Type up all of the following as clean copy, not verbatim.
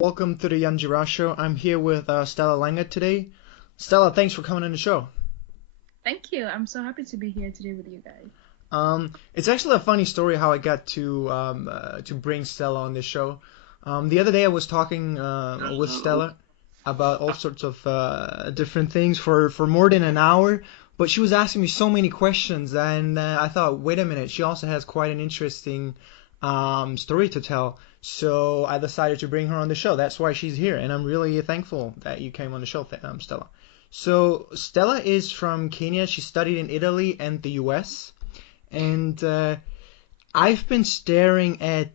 Welcome to the Yann Girard show. I'm here with Stella Langer today. Stella, thanks for coming on the show. Thank you. I'm so happy to be here today with you guys. It's actually a funny story how I got to bring Stella on this show. The other day I was talking with Stella about all sorts of different things for more than an hour, but she was asking me so many questions, and I thought, wait a minute, she also has quite an interesting story to tell. So I decided to bring her on the show. That's why she's here, and I'm really thankful that you came on the show, Stella. So Stella is from Kenya. She studied in Italy and the US. And I've been staring at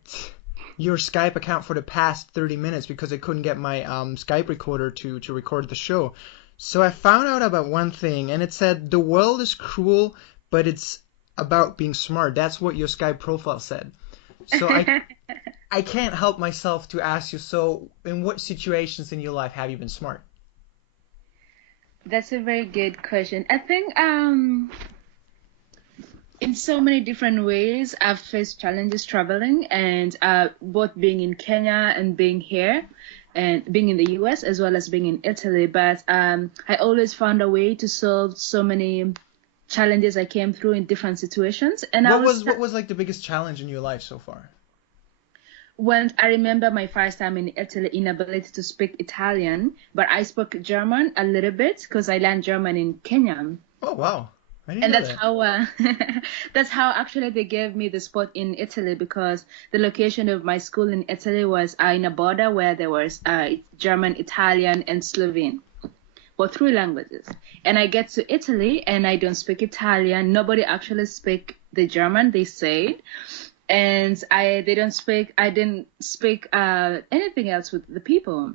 your Skype account for the past 30 minutes because I couldn't get my Skype recorder to record the show. So I found out about one thing, and it said, the world is cruel, but it's about being smart. That's what your Skype profile said. So I can't help myself to ask you, so in what situations in your life have you been smart? That's a very good question. I think in so many different ways I've faced challenges traveling and both being in Kenya and being here and being in the US as well as being in Italy. But I always found a way to solve so many challenges I came through in different situations. And What was like the biggest challenge in your life so far? when I remember my first time in Italy, inability to speak Italian, but I spoke German a little bit because I learned German in Kenya. Oh wow, I didn't And know that's that. how that's how actually they gave me the spot in Italy, because the location of my school in Italy was in a border where there was German, Italian, and Slovene, for three languages. And I get to Italy and I don't speak Italian. Nobody actually speak the German, they say, and I didn't speak anything else with the people.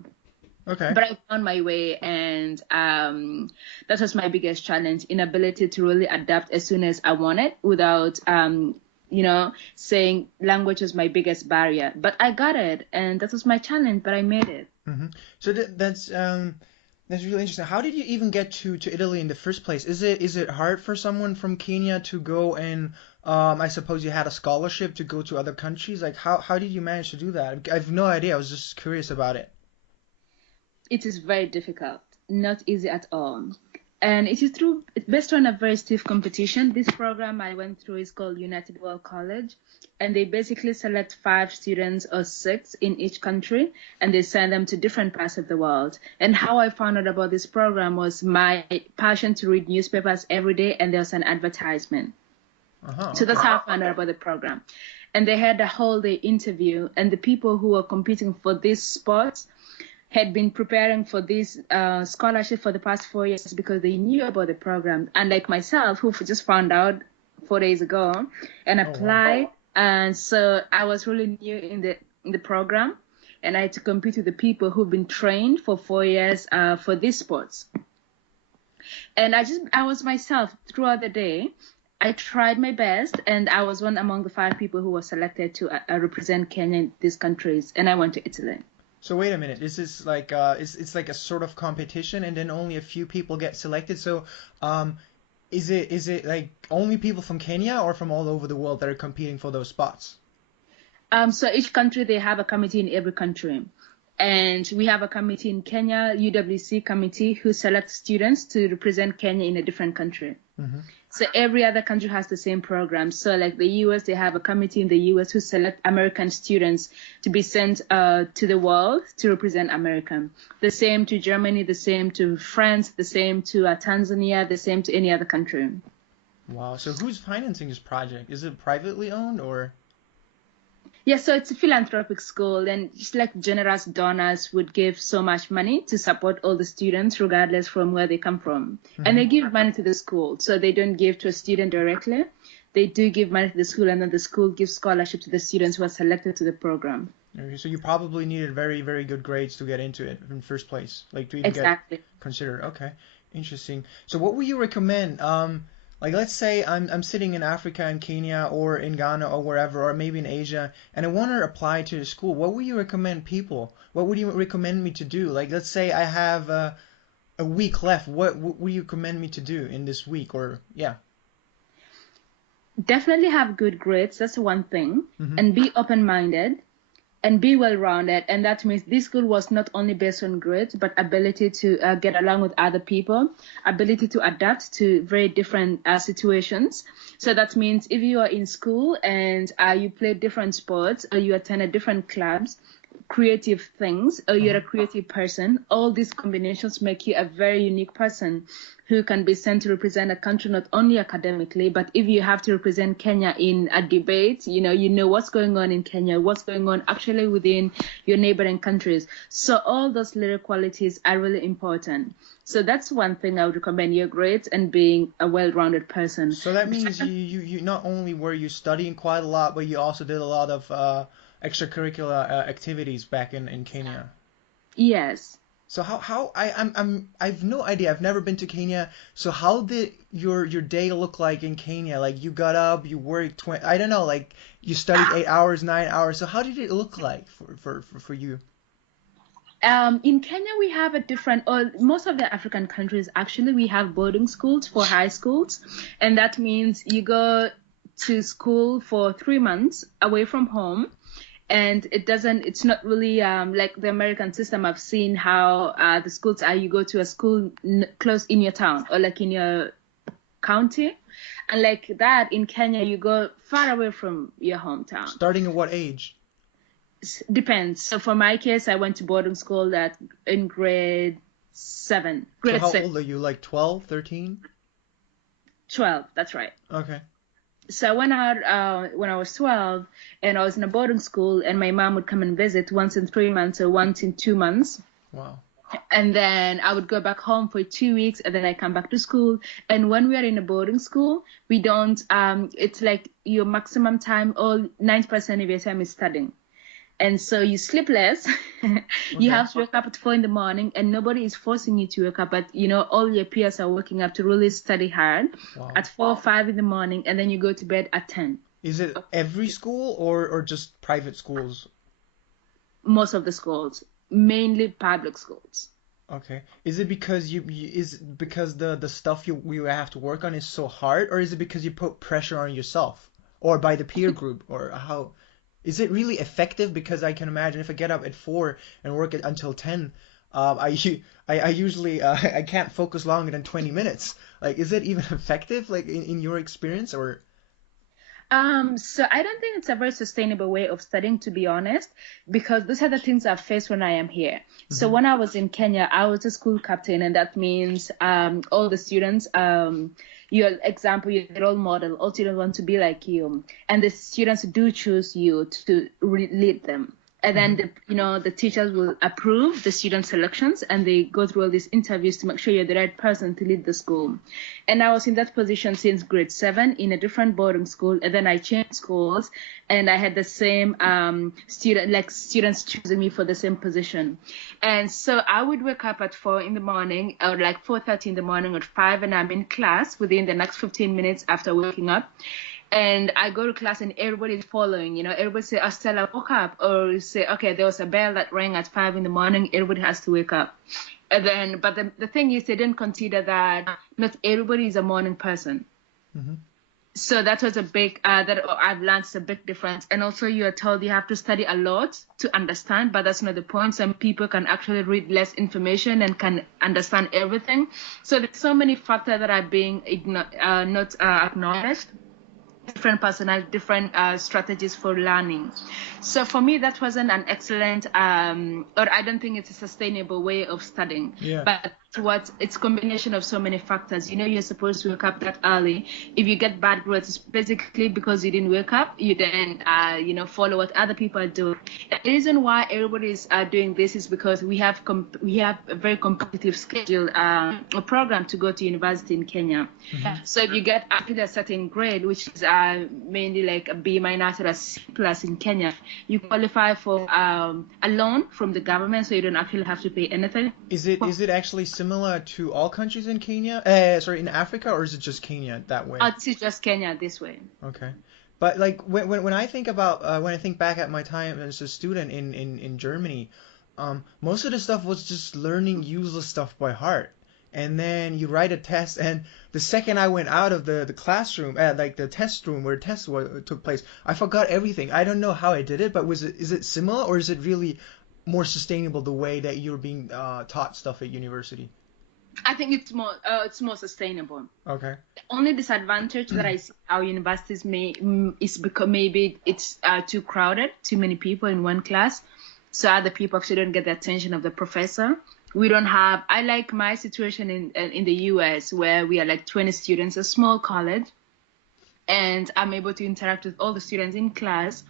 Okay. But I found my way, and that was my biggest challenge: inability to really adapt as soon as I wanted, without saying language was my biggest barrier. But I got it, and that was my challenge, but I made it. So that's really interesting. How did you even get to Italy in the first place? Is it hard for someone from Kenya to go and I suppose you had a scholarship to go to other countries? Like how did you manage to do that? I have no idea. I was just curious about it. It is very difficult, not easy at all. And it's based on a very stiff competition. This program I went through is called United World College, and they basically select 5 students or 6 in each country, and they send them to different parts of the world. And how I found out about this program was my passion to read newspapers every day, and there was an advertisement. So Okay. that's how I found out about the program. And they had a whole day interview, and the people who were competing for this spot had been preparing for this scholarship for the past 4 years because they knew about the program. Unlike myself, who just found out 4 days ago and Oh wow. applied. And so I was really new in the program, and I had to compete with the people who've been trained for 4 years for these sports. And I was myself throughout the day. I tried my best, and I was one among the 5 people who were selected to represent Kenya in these countries, and I went to Italy. So wait a minute. This is like it's like a sort of competition, and then only a few people get selected. So is it like only people from Kenya or from all over the world that are competing for those spots? So each country, they have a committee in every country. And we have a committee in Kenya, UWC committee, who selects students to represent Kenya in a different country. So every other country has the same program. So like the US, they have a committee in the US who select American students to be sent to the world to represent America. The same to Germany, the same to France, the same to Tanzania, the same to any other country. Wow. So who's financing this project? Is it privately owned or? Yeah, so it's a philanthropic school, and just like generous donors would give so much money to support all the students, regardless from where they come from. And they give money to the school, so they don't give to a student directly. They do give money to the school, and then the school gives scholarship to the students who are selected to the program. Okay, so you probably needed very, very good grades to get into it in the first place, like to even get Exactly. considered. Okay, interesting. So what would you recommend? Like let's say I'm sitting in Africa, in Kenya, or in Ghana, or wherever, or maybe in Asia, and I want to apply to the school. What would you recommend people? What would you recommend me to do? Like let's say I have a week left. What would you recommend me to do in this week? Or yeah. Definitely have good grades. That's one thing. And be open-minded. and be well-rounded. And that means this school was not only based on grades, but ability to get along with other people, ability to adapt to very different situations. So that means if you are in school and you play different sports or you attend different clubs, creative things, or you're a creative person, all these combinations make you a very unique person who can be sent to represent a country not only academically, but if you have to represent Kenya in a debate, you know what's going on in Kenya, what's going on actually within your neighboring countries. So all those little qualities are really important. So that's one thing I would recommend, your grades and being a well-rounded person. So that means you not only were you studying quite a lot, but you also did a lot of extracurricular activities back in Kenya. Yes. So how I've no idea. I've never been to Kenya. So how did your day look like in Kenya? Like you got up, you worked 20, I don't know, like you studied 8 hours, 9 hours. So how did it look like for you? In Kenya, we have a different, or most of the African countries, actually, we have boarding schools for high schools. And that means you go to school for 3 months away from home. And it's not really like the American system. I've seen how the schools are. You go to a school close in your town or like in your county. And like that in Kenya, you go far away from your hometown. Starting at what age? Depends. So for my case, I went to boarding school in grade 7. So how 6. old are you? Like 12, 13? 12, that's right. Okay. So I went out when I was 12, and I was in a boarding school, and my mom would come and visit once in 3 months or once in 2 months. Wow. And then I would go back home for 2 weeks, and then I come back to school. And when we are in a boarding school, we don't, it's like your maximum time, all 90% of your time is studying. And so you sleep less. You have to wake up at 4 in the morning, and nobody is forcing you to wake up. But, all your peers are waking up to really study hard at 4 or 5 in the morning, and then you go to bed at 10. Is it every school or just private schools? Most of the schools, mainly public schools. Okay. Is it because because the stuff you have to work on is so hard, or is it because you put pressure on yourself or by the peer group, or how? Is it really effective? Because I can imagine if I get up at 4 and work until 10, I usually I can't focus longer than 20 minutes. Like, is it even effective? Like in your experience, or? So I don't think it's a very sustainable way of studying, to be honest, because those are the things I've faced when I am here. Mm-hmm. So when I was in Kenya, I was a school captain, and that means all the students, your example, your role model, all students want to be like you, and the students do choose you to lead them. And then the teachers will approve the student selections, and they go through all these interviews to make sure you're the right person to lead the school. And I was in that position since grade 7 in a different boarding school, and then I changed schools, and I had the same students choosing me for the same position. And so I would wake up at 4 in the morning, or like 4:30 in the morning, or 5, and I'm in class within the next 15 minutes after waking up. And I go to class and everybody's following, everybody say, Stella, woke up. Or say, okay, there was a bell that rang at 5 in the morning. Everybody has to wake up. And then, but the thing is, they didn't consider that not everybody is a morning person. Mm-hmm. So that was a big, that I've learned is a big difference. And also you are told you have to study a lot to understand, but that's not the point. Some people can actually read less information and can understand everything. So there's so many factors that are being not acknowledged. Different personal, different strategies for learning. So for me, that wasn't an excellent, or I don't think it's a sustainable way of studying. Yeah. But it's a combination of so many factors. You're supposed to wake up that early. If you get bad grades, it's basically because you didn't wake up. You then, follow what other people are doing. The reason why everybody is doing this is because we have a very competitive schedule, a program to go to university in Kenya. Mm-hmm. So if you get up to a certain grade, which is mainly like a B- or a C+ in Kenya, you qualify for a loan from the government, so you don't actually have to pay anything. Is it actually similar to all countries in Kenya? In Africa, or is it just Kenya that way? It's just Kenya this way. Okay. But like when I think about when I think back at my time as a student in Germany, most of the stuff was just learning useless stuff by heart. and then you write a test, and the second I went out of the classroom, like the test room where tests took place, I forgot everything. I don't know how I did it, but is it similar, or is it really more sustainable the way that you're being taught stuff at university? I think it's more sustainable. Okay. The only disadvantage that I see our universities is because maybe it's too crowded, too many people in one class, so other people actually don't get the attention of the professor. We don't have. I like my situation in the US where we are like 20 students, a small college, and I'm able to interact with all the students in class.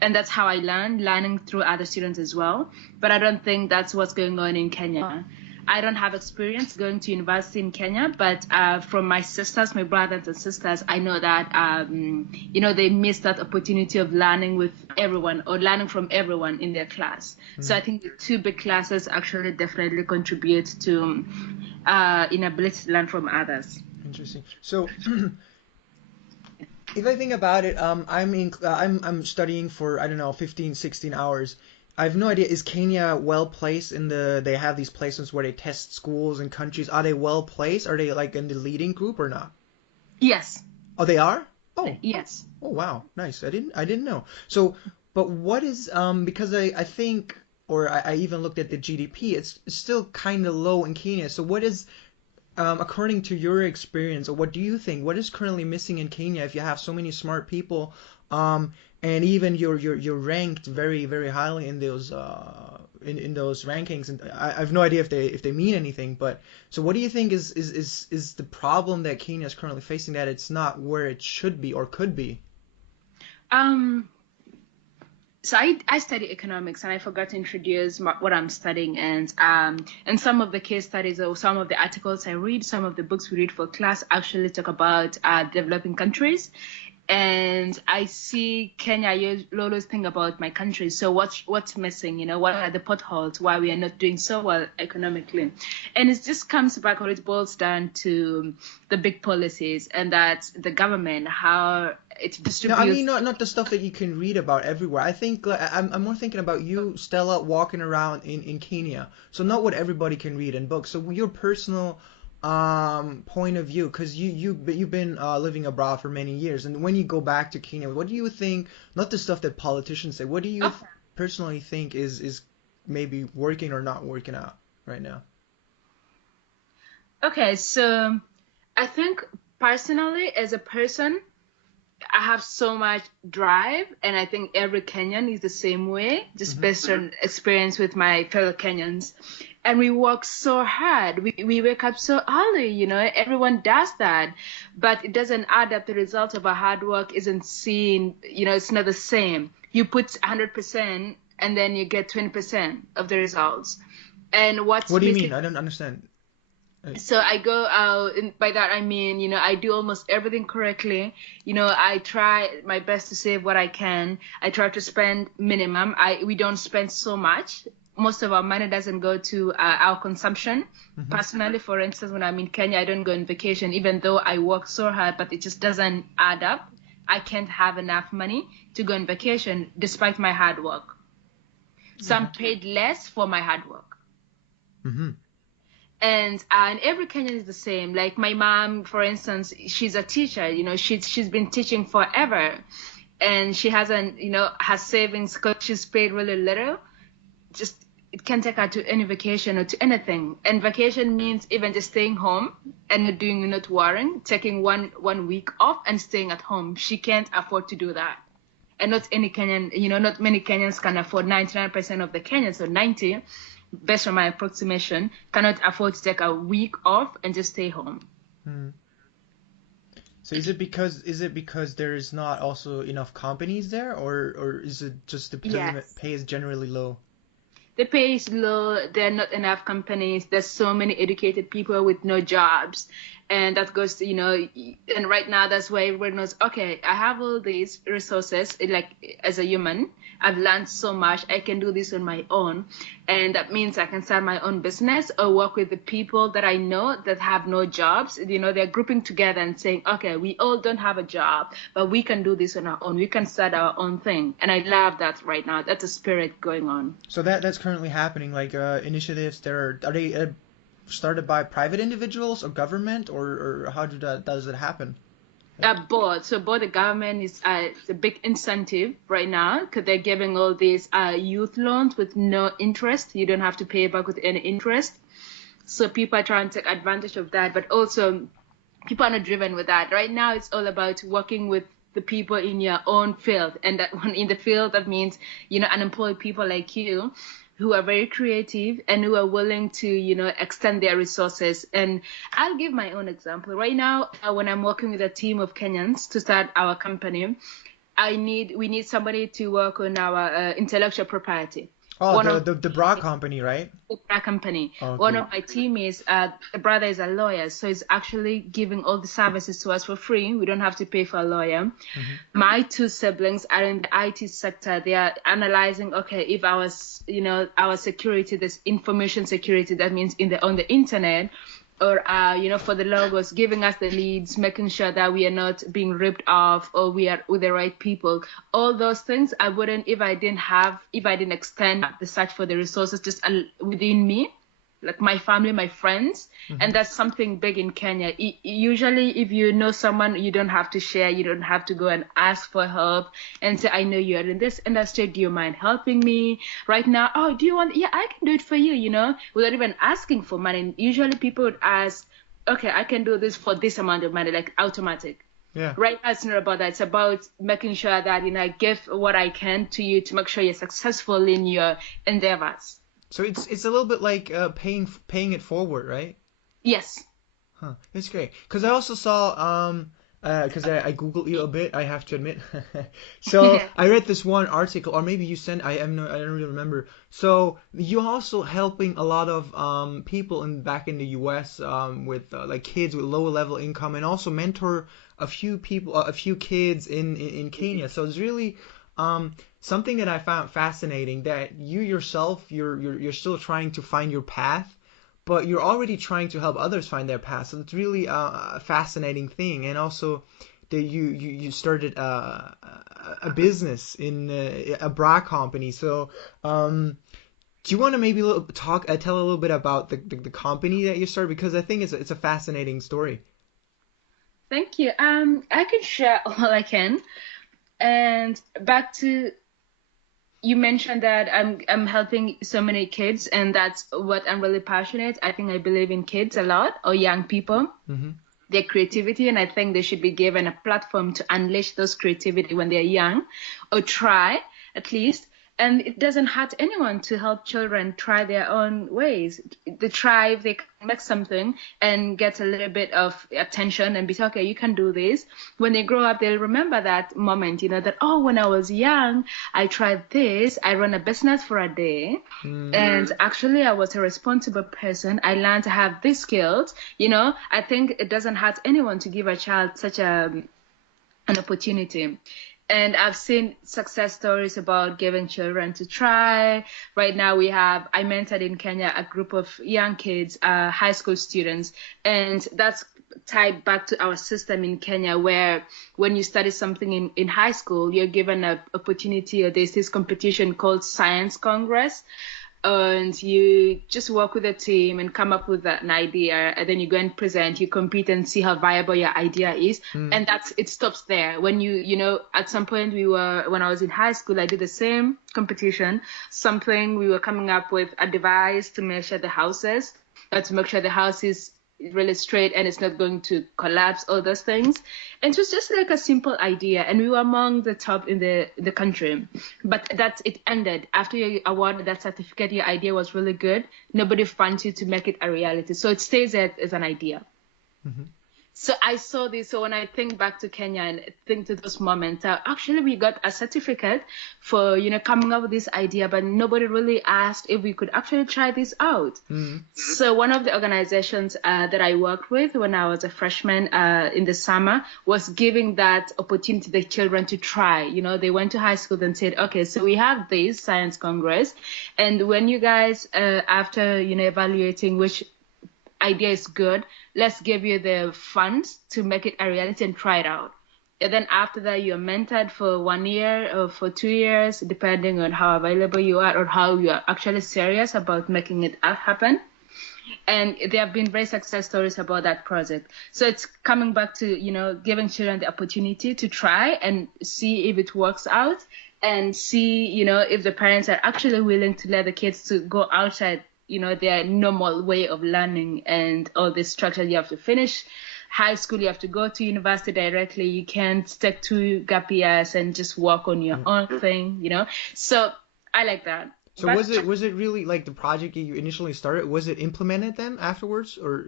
And that's how I learning through other students as well. But I don't think that's what's going on in Kenya. I don't have experience going to university in Kenya, but from my sisters, my brothers and sisters, I know that, they miss that opportunity of learning with everyone or learning from everyone in their class. So I think the two big classes actually definitely contribute to inability to learn from others. Interesting. So if I think about it, I'm studying for, I don't know, 15, 16 hours. I have no idea. Is Kenya well placed they have these placements where they test schools and countries. Are they well placed? Are they like in the leading group or not? Yes. Oh, they are? Oh. Yes. Oh, wow. Nice. I didn't know. So, but what is, because I think, or I even looked at the GDP, it's still kind of low in Kenya. So what is, according to your experience, or what do you think, what is currently missing in Kenya if you have so many smart people, and even you're ranked very, very highly in those in those rankings, and I have no idea if they mean anything, but so what do you think is the problem that Kenya is currently facing, that it's not where it should be or could be? So I study economics, and I forgot to introduce what I'm studying, and some of the case studies or some of the articles I read, some of the books we read for class actually talk about developing countries. And I see Kenya, you always think about my country. So what's missing? What are the potholes? Why we are not doing so well economically? And it just comes back, or it boils down to the big policies, and that the government, how it distributes. No, I mean not the stuff that you can read about everywhere. I think I'm more thinking about you, Stella, walking around in Kenya. So not what everybody can read in books. So your personal point of view, because you've been living abroad for many years, and when you go back to Kenya, what do you think, not the stuff that politicians say, what do you personally think is maybe working or not working out right now? Okay, so I think personally, as a person, I have so much drive, and I think every Kenyan is the same way, just based on experience with my fellow Kenyans. And we work so hard. We wake up so early, everyone does that. But it doesn't add up. The result of our hard work isn't seen, it's not the same. You put 100% and then you get 20% of the results. And what do you mean? I don't understand. So I go out, and by that I mean, I do almost everything correctly. I try my best to save what I can. I try to spend minimum. We don't spend so much. Most of our money doesn't go to our consumption. Personally, for instance, when I'm in Kenya, I don't go on vacation, even though I work so hard, but it just doesn't add up. I can't have enough money to go on vacation despite my hard work. So I'm paid less for my hard work. And every Kenyan is the same. Like my mom, for instance, she's a teacher. She's been teaching forever, and she hasn't, her savings, because she's paid really little. Just it can take her to any vacation or to anything. And vacation means even just staying home and not worrying, taking one week off and staying at home. She can't afford to do that. And not any Kenyan, not many Kenyans can afford. 99% of the Kenyans, or 90, based on my approximation, cannot afford to take a week off and just stay home. So is it because there is not also enough companies there, or is it just the pay is generally low? The pay is low. There are not enough companies. There's so many educated people with no jobs. And that goes to, and right now that's why everyone knows, okay, I have all these resources, like as a human, I've learned so much, I can do this on my own. And that means I can start my own business or work with the people that I know that have no jobs. They're grouping together and saying, okay, we all don't have a job, but we can do this on our own. We can start our own thing. And I love that right now. That's a spirit going on. So that's currently happening, like initiatives there. Are they started by private individuals or government, or how does it happen? Both. So both the government is it's a big incentive right now because they're giving all these youth loans with no interest. You don't have to pay back with any interest. So people are trying to take advantage of that, but also people are not driven with that. Right now, it's all about working with the people in your own field, and that one in the field that means unemployed people like you, who are very creative and who are willing to extend their resources. And I'll give my own example. Right now, when I'm working with a team of Kenyans to start our company, we need somebody to work on our intellectual property. Oh, the bra company, right? The bra company. Okay. One of my teammates, the brother is a lawyer, so he's actually giving all the services to us for free. We don't have to pay for a lawyer. Mm-hmm. My two siblings are in the IT sector. They are analyzing, okay, if our security, this information security, that means on the internet, or for the logos, giving us the leads, making sure that we are not being ripped off, or we are with the right people. All those things I wouldn't if I didn't extend the search for the resources just within me, like my family, my friends. Mm-hmm. And that's something big in Kenya. Usually, if you know someone, you don't have to share. You don't have to go and ask for help and say, I know you're in this industry. Do you mind helping me right now? Oh, do you want? Yeah, I can do it for you, without even asking for money. Usually people would ask, okay, I can do this for this amount of money, like automatic. Yeah. Right now, it's not about that. It's about making sure that, I give what I can to you to make sure you're successful in your endeavors. So it's a little bit like paying it forward, right? Yes. Huh. It's great. Because I also saw because I Googled you a bit, I have to admit. So I read this one article, or maybe you sent. I don't really remember. So you're also helping a lot of people back in the U.S. With like kids with lower level income, and also mentor a few kids in Kenya. So it's really something that I found fascinating, that you yourself, you're still trying to find your path, but you're already trying to help others find their path. So it's really a fascinating thing. And also that you started a business in a bra company. So do you want to maybe tell a little bit about the company that you started? Because I think it's a fascinating story. Thank you. I can share all I can. And back to, you mentioned that I'm helping so many kids, and that's what I'm really passionate. I think I believe in kids a lot, or young people, mm-hmm. their creativity, and I think they should be given a platform to unleash those creativity when they're young, or try at least. And it doesn't hurt anyone to help children try their own ways. They try, if they can make something and get a little bit of attention and be okay, you can do this. When they grow up, they'll remember that moment, that, oh, when I was young, I tried this. I ran a business for a day. Mm. And actually, I was a responsible person. I learned to have these skills. I think it doesn't hurt anyone to give a child such an opportunity. And I've seen success stories about giving children to try. Right now I mentored in Kenya a group of young kids, high school students. And that's tied back to our system in Kenya, where when you study something in high school, you're given an opportunity, or there's this competition called Science Congress. And you just work with a team and come up with an idea, and then you go and present, you compete and see how viable your idea is. And it stops there. When at some point when I was in high school, I did the same competition, we were coming up with a device to measure the houses, to make sure the house is really straight and it's not going to collapse, all those things. And it was just like a simple idea, and we were among the top in the country. But it ended. After you awarded that certificate, your idea was really good. Nobody funds you to make it a reality. So it stays as an idea. Mm-hmm. So I saw this. So when I think back to Kenya and think to those moments, actually we got a certificate for, coming up with this idea, but nobody really asked if we could actually try this out. Mm-hmm. So one of the organizations that I worked with when I was a freshman in the summer was giving that opportunity to the children to try. They went to high school and said, okay, so we have this Science Congress. And when you guys, after, evaluating which idea is good, let's give you the funds to make it a reality and try it out. And then after that, you're mentored for 1 year or for 2 years, depending on how available you are or how you are actually serious about making it happen. And there have been very success stories about that project. So it's coming back to, giving children the opportunity to try and see if it works out, and see, if the parents are actually willing to let the kids to go outside, their normal way of learning and all this structure. You have to finish high school, you have to go to university directly. You can't stick to gap years and just work on your own thing, So I like that. So was it really like the project you initially started? Was it implemented then afterwards, or?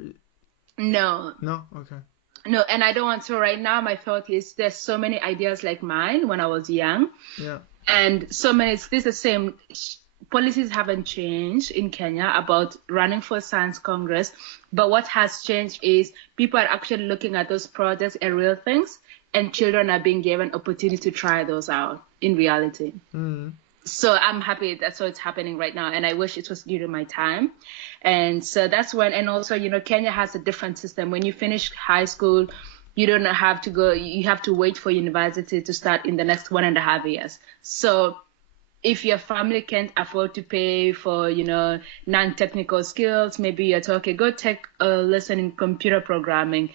No. No? Okay. No, and I don't want to. Right now, my thought is there's so many ideas like mine when I was young. Yeah. And so many, it's the same. Policies haven't changed in Kenya about running for Science Congress. But what has changed is people are actually looking at those projects as real things, and children are being given opportunity to try those out in reality. Mm. So I'm happy that's what's happening right now, and I wish it was during my time. And so that's when, and also, Kenya has a different system. When you finish high school, you don't have to go, you have to wait for university to start in the next 1.5 years. So if your family can't afford to pay for, non-technical skills, maybe you're talking, go take a lesson in computer programming.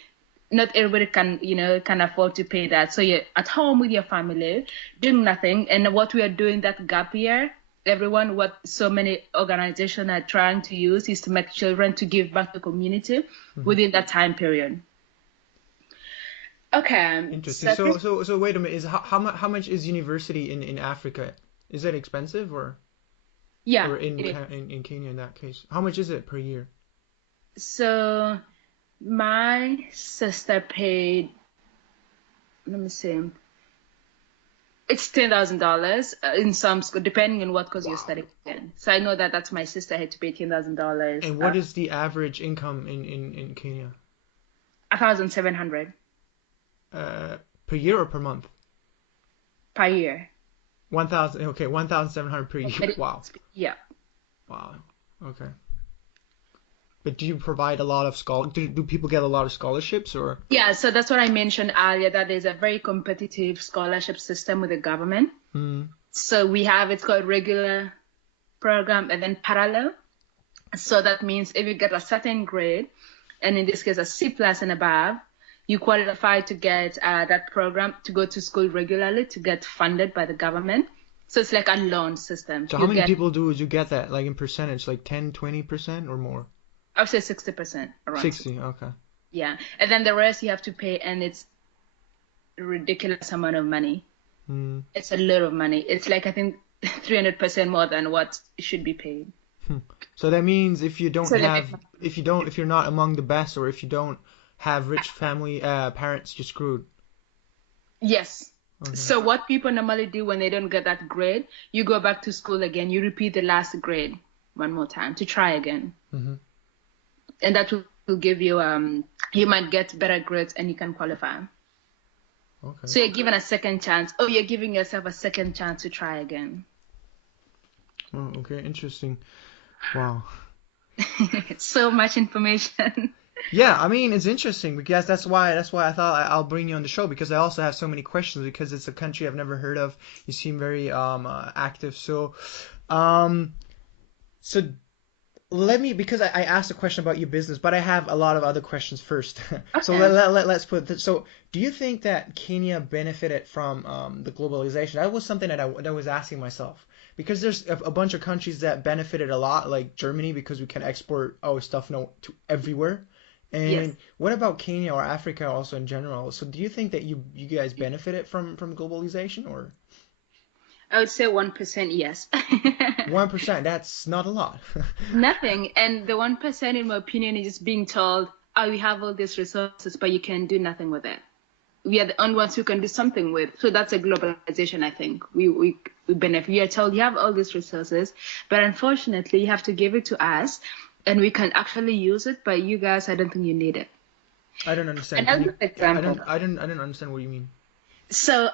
Not everybody can afford to pay that. So you're at home with your family, doing nothing. And what we are doing that gap year, what so many organizations are trying to use is to make children to give back to the community within that time period. Okay. Interesting. So wait a minute. How much is university in Africa? Is it expensive or? Yeah. Or in Kenya in that case, how much is it per year? So my sister paid, let me see, it's $10,000 in some school, depending on what course you're studying in. So I know that's my sister had to pay $10,000. And what is the average income in Kenya? 1,700. Per year or per month? Per year. 1,000. Okay, 1,700 per year. Wow. Yeah. Wow. Okay. But do you provide a lot of do people get a lot of scholarships or? Yeah, so that's what I mentioned earlier, that there's a very competitive scholarship system with the government. Mm. So it's called regular program and then parallel. So that means if you get a certain grade, and in this case a C+ and above, you qualify to get that program to go to school regularly to get funded by the government. So it's like a loan system. So how many people would you get that, like in percentage, like 10, 20% or more? I would say 60%. Around 60, okay. Yeah. And then the rest you have to pay, and it's a ridiculous amount of money. Mm. It's a lot of money. It's like, I think, 300% more than what should be paid. So that means if you're not among the best, or if you don't have rich family, parents, you're screwed. Yes. Okay. So what people normally do when they don't get that grade, you go back to school again, you repeat the last grade one more time to try again. Mm-hmm. And that will give you, you might get better grades and you can qualify. Okay. So you're given a second chance. Oh, you're giving yourself a second chance to try again. Oh, okay, interesting. Wow. So much information. Yeah, I mean, it's interesting because that's why I thought I'll bring you on the show, because I also have so many questions, because it's a country I've never heard of. You seem very active. So let me, because I asked a question about your business, but I have a lot of other questions first. Okay. So let's put this. So do you think that Kenya benefited from the globalization? That was something that I was asking myself, because there's a bunch of countries that benefited a lot, like Germany, because we can export our stuff to everywhere. And yes. What about Kenya or Africa also in general? So do you think that you guys benefited from globalization, or? I would say 1% yes. 1%, that's not a lot. Nothing. And the 1%, in my opinion, is just being told, oh, we have all these resources, but you can do nothing with it. We are the only ones who can do something with. So that's a globalization, I think. We benefit. We are told you have all these resources, but unfortunately, you have to give it to us, and we can actually use it, but you guys, I don't think you need it. I don't understand. And I'll example. I don't understand what you mean. So,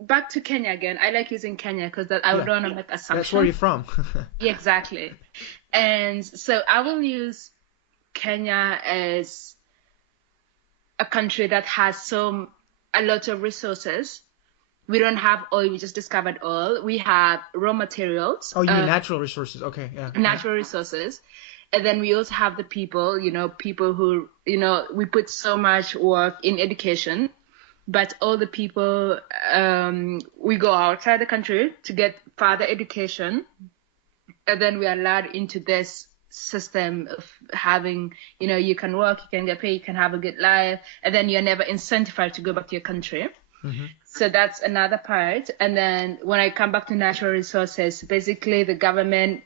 back to Kenya again. I like using Kenya because I don't want to make assumptions. That's where you're from. Yeah, exactly. And so I will use Kenya as a country that has a lot of resources, We don't have oil. We just discovered oil. We have raw materials, Oh, you mean natural resources? Okay, yeah. natural resources. And then we also have the people, people who, we put so much work in education, but all the people, we go outside the country to get further education. And then we are allowed into this system of having, you can work, you can get paid, you can have a good life, and then you're never incentivized to go back to your country. Mm-hmm. So that's another part. And then when I come back to natural resources, basically the government,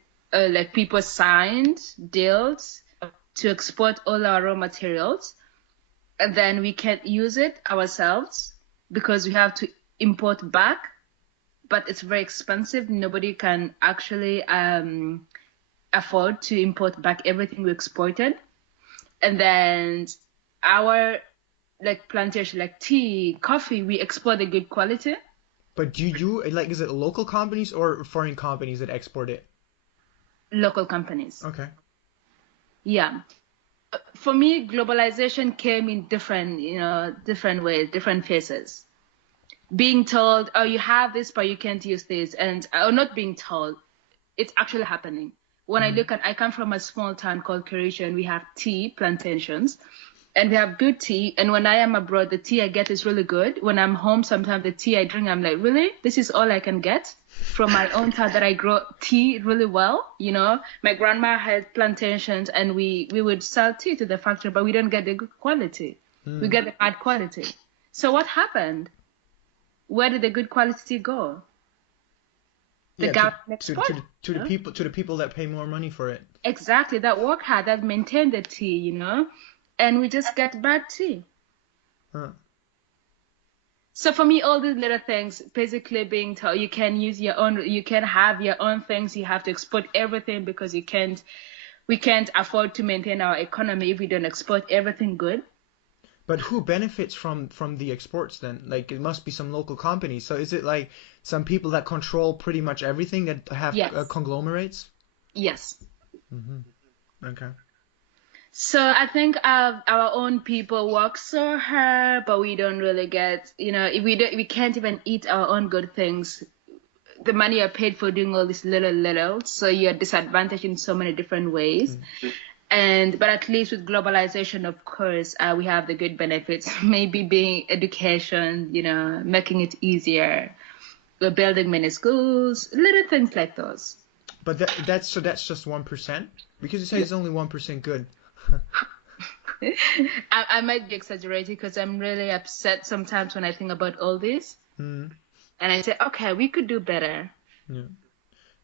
people signed deals to export all our raw materials, and then we can't use it ourselves because we have to import back, but it's very expensive. Nobody can actually afford to import back everything we exported. And then our plantation, like tea, coffee, we export a good quality. But do you is it local companies or foreign companies that export it? Local companies. Okay. Yeah. For me, globalization came in different ways, different phases. Being told, oh, you have this, but you can't use this, and not being told, it's actually happening. When I come from a small town called Croatia, and we have tea plantations, and we have good tea. And when I am abroad, the tea I get is really good. When I'm home, sometimes the tea I drink, I'm like, really? This is all I can get from my own town that I grow tea really well. My grandma had plantations, and we would sell tea to the factory, but we don't get the good quality. We get the bad quality. So what happened? Where did the good quality go? The government to the people that pay more money for it. Exactly, that work hard, that maintain the tea, and we just get bad tea. Huh. So for me, all these little things, basically being told you can use your own, you can have your own things, you have to export everything because we can't afford to maintain our economy if we don't export everything good. But who benefits from the exports then? Like it must be some local companies. So is it like some people that control pretty much everything that have conglomerates? Yes. Mm-hmm. Okay. So I think our own people work so hard, but we don't really get, if we can't even eat our own good things. The money are paid for doing all this little, so you're disadvantaged in so many different ways. But at least with globalization, of course, we have the good benefits. Maybe being education, making it easier. We're building many schools, little things like those. But that's just 1%? Because you say it's only 1% good. I might be exaggerating because I'm really upset sometimes when I think about all this. And I say, okay, we could do better. Yeah.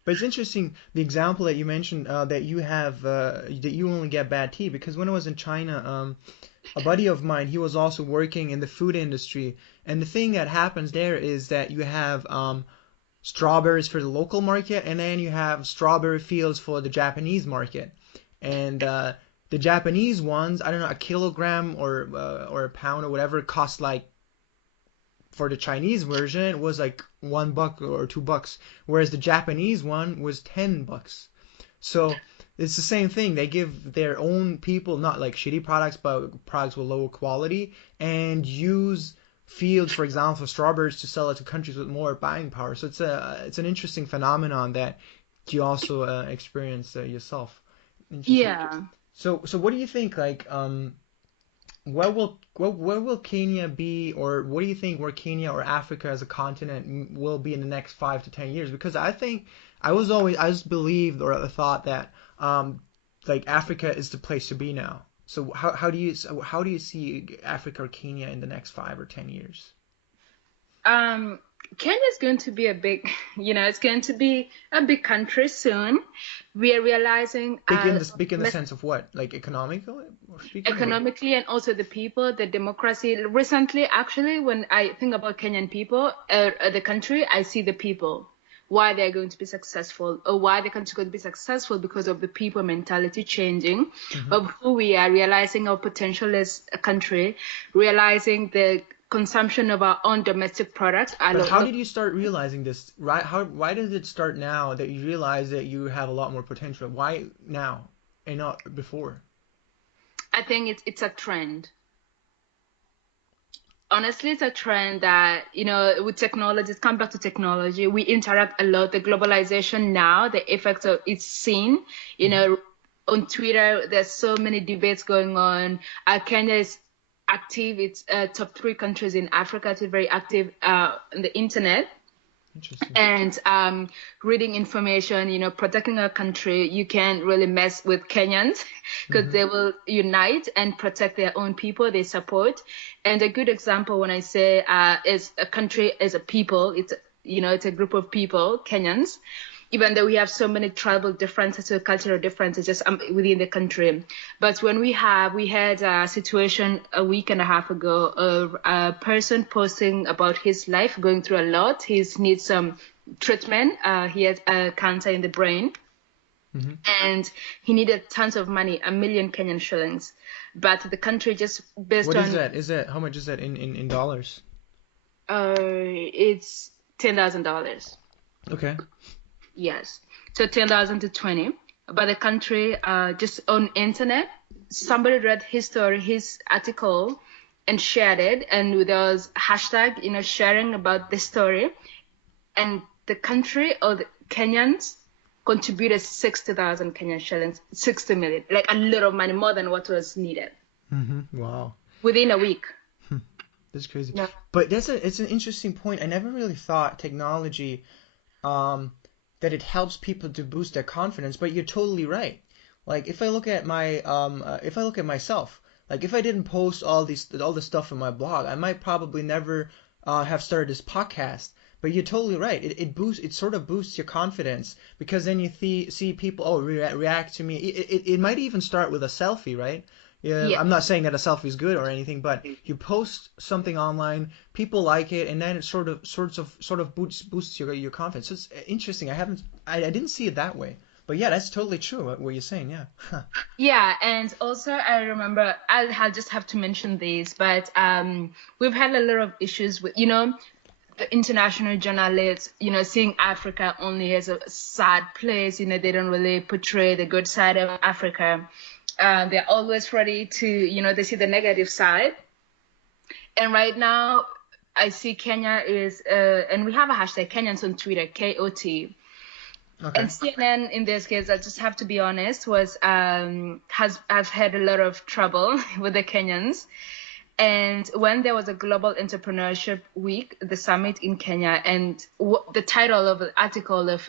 But it's interesting the example that you mentioned that you have that you only get bad tea, because when I was in China, a buddy of mine, he was also working in the food industry, and the thing that happens there is that you have strawberries for the local market, and then you have strawberry fields for the Japanese market, and the Japanese ones, I don't know, a kilogram or a pound or whatever cost like, for the Chinese version, it was like $1 or $2, whereas the Japanese one was $10. So it's the same thing. They give their own people not like shitty products, but products with lower quality, and use fields, for example, for strawberries to sell it to countries with more buying power. So it's an interesting phenomenon that you also experience yourself. Yeah. So what do you think? Like, where will Kenya be, or what do you think where Kenya or Africa as a continent will be in the next 5 to 10 years? Because I think I just believed or thought that like Africa is the place to be now. So how do you see Africa or Kenya in the next 5 or 10 years? Kenya is going to be it's going to be a big country soon. We are realizing big in the sense of what, like economically or speaking? Economically, and also the people, the democracy. Recently, actually, when I think about Kenyan people, the country, I see the people. Why they're going to be successful, or why the country going to be successful, because of the people mentality changing, of who we are, realizing our potential as a country, realizing the consumption of our own domestic products. But how did you start realizing this? Right? Why did it start now that you realize that you have a lot more potential? Why now and not before? I think it's a trend. Honestly, it's a trend that, with technology, it's come back to technology. We interact a lot. The globalization now, the effects of it's seen, you Mm-hmm. know, on Twitter, there's so many debates going on. Kenya is active. It's top 3 countries in Africa to very active on the internet. Interesting. And reading information, protecting our country. You can't really mess with Kenyans because Mm-hmm. they will unite and protect their own people they support. And a good example when I say is a country as a people, it's a group of people, Kenyans, even though we have so many tribal differences or cultural differences just within the country. But when we had a situation a week and a half ago of a person posting about his life, going through a lot. He needs some treatment. He has cancer in the brain, Mm-hmm. and he needed tons of money, 1 million Kenyan shillings. But the country just based What is on that? How much is that in dollars? it's $10,000. Okay. Yes. So 10,000 to 20. But the country, just on internet, somebody read his story, his article, and shared it. And there was hashtag, sharing about the story. And the country or the Kenyans contributed 60,000 Kenyan shillings, 60 million, like a lot of money, more than what was needed Mm-hmm. Wow. within a week. That's crazy. Yeah. But it's an interesting point. I never really thought technology um that it helps people to boost their confidence, but you're totally right. Like if I look at myself, like if I didn't post all this stuff in my blog, I might probably never have started this podcast. But you're totally right. It sort of boosts your confidence because then you see people react to me. It might even start with a selfie, right? Yeah, Yeah. I'm not saying that a selfie is good or anything, but you post something online, people like it, and then it sort of boosts your confidence. So it's interesting. I didn't see it that way, but yeah, that's totally true. What you're saying, yeah. Yeah, and also I remember I'll just have to mention this, but we've had a lot of issues with, the international journalists, seeing Africa only as a sad place, they don't really portray the good side of Africa. They're always ready to, they see the negative side. And right now, I see Kenya and we have a hashtag Kenyans on Twitter, KOT. Okay. And CNN, in this case, I just have to be honest, has had a lot of trouble with the Kenyans. And when there was a Global Entrepreneurship Week, the summit in Kenya, and the title of the article of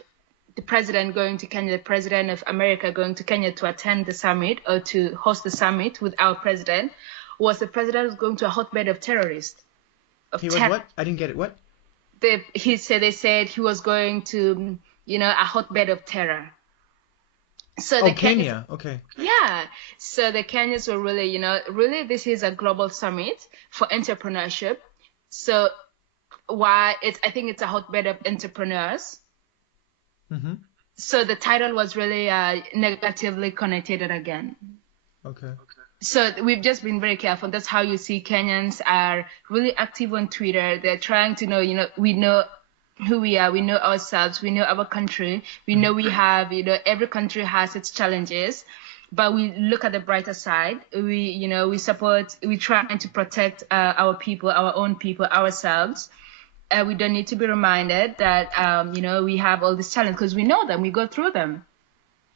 the president going to Kenya, the president of America going to Kenya to attend the summit or to host the summit with our president, was the president was going to a hotbed of terrorists, of He was terror. what? I didn't get it. What? They said he was going to, a hotbed of terror. So Oh, the Kenyans, Kenya. Okay. yeah. So the Kenyans were really, really this is a global summit for entrepreneurship. So I think it's a hotbed of entrepreneurs. Mm-hmm. So the title was really negatively connotated again. Okay. So we've just been very careful. That's how you see Kenyans are really active on Twitter. They're trying to know, we know who we are, we know ourselves, we know our country, we know we have, every country has its challenges, but we look at the brighter side. We support, we're trying to protect our people, our own people, ourselves. We don't need to be reminded that, we have all these challenges because we know them, we go through them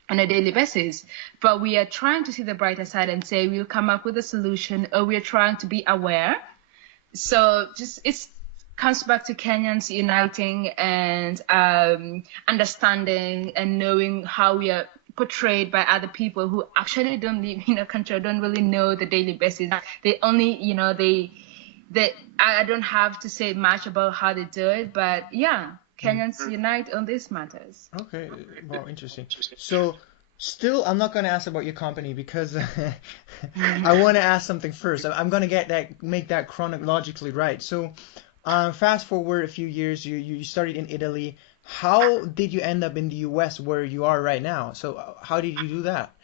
on a daily basis. But we are trying to see the brighter side and say we'll come up with a solution, or we're trying to be aware. So it comes back to Kenyans uniting and understanding and knowing how we are portrayed by other people who actually don't live in a country or don't really know the daily basis. They only, I don't have to say much about how they do it, but yeah, Kenyans unite on these matters. Okay. Well, interesting. So, still, I'm not going to ask about your company because I want to ask something first. I'm going to make that chronologically right. So, fast forward a few years, you started in Italy. How did you end up in the US where you are right now? So, how did you do that?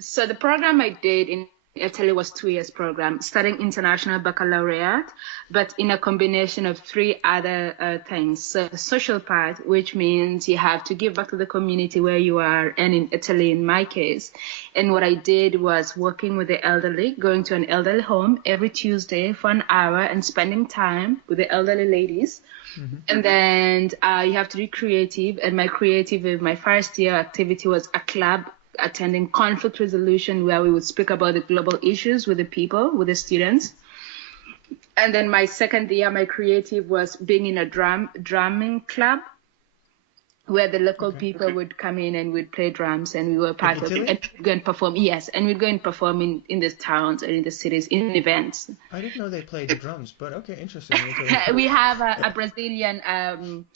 So the program I did in Italy was 2 years program, studying international baccalaureate, but in a combination of 3 other things. So social part, which means you have to give back to the community where you are, and in Italy, in my case. And what I did was working with the elderly, going to an elderly home every Tuesday for an hour and spending time with the elderly ladies. Mm-hmm. And then you have to be creative. And my first year activity was a club attending conflict resolution, where we would speak about the global issues with the people, with the students. And then my second year, my creative was being in a drumming club, where the local people would come in and we'd play drums, and we were part of it. And we'd go and perform. Yes, and we'd go and perform in the towns or in the cities, in events. I didn't know they played the drums, but okay, interesting. We have a Brazilian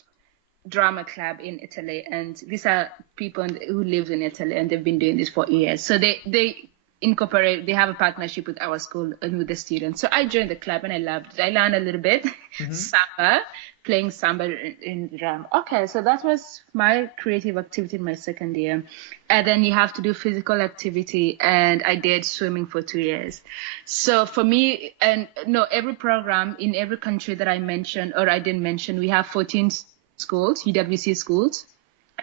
drama club in Italy, and these are people who live in Italy, and they've been doing this for years. So they incorporate, they have a partnership with our school and with the students. So I joined the club and I loved it. I learned a little bit samba, playing samba in drum. Okay, so that was my creative activity in my second year. And then you have to do physical activity, and I did swimming for 2 years. So for me, and no, every program in every country that I mentioned or I didn't mention, we have 14 schools, UWC schools,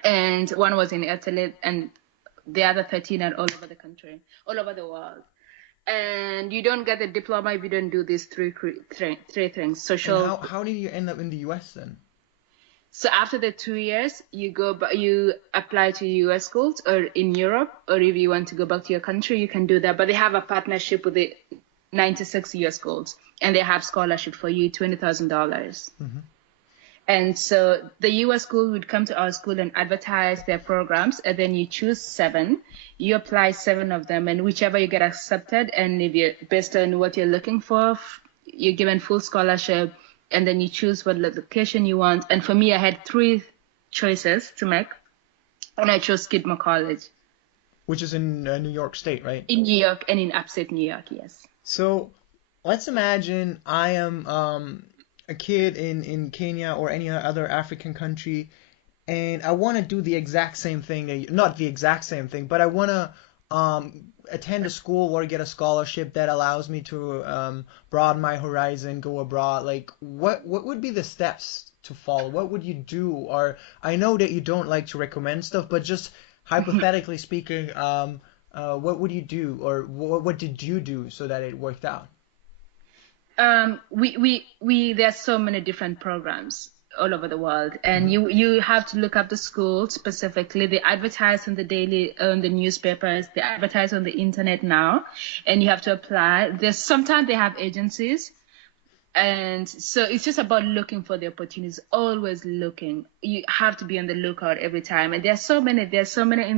and one was in Italy, and the other 13 are all over the country, all over the world. And you don't get the diploma if you don't do these three things. Social. And how did you end up in the US then? So after the 2 years, you apply to US schools or in Europe, or if you want to go back to your country, you can do that. But they have a partnership with the 96 US schools, and they have scholarship for you, $20,000. Mm-hmm. And so the US school would come to our school and advertise their programs, and then you choose 7. You apply 7 of them, and whichever you get accepted, and if you're based on what you're looking for, you're given full scholarship, and then you choose what location you want. And for me, I had 3 choices to make, and I chose Skidmore College. Which is in New York State, right? In New York and in upstate New York, yes. So let's imagine I am a kid in Kenya or any other African country, and I want to do the exact same thing, not the exact same thing, but I want to attend a school or get a scholarship that allows me to broaden my horizon, go abroad. Like, what would be the steps to follow? What would you do? Or I know that you don't like to recommend stuff, but just hypothetically speaking, what would you do, or what did you do so that it worked out? There's so many different programs all over the world, and you have to look up the school specifically. They advertise on the newspapers, they advertise on the internet now, and you have to apply. Sometimes they have agencies, and so it's just about looking for the opportunities, always looking. You have to be on the lookout every time. And there's so many in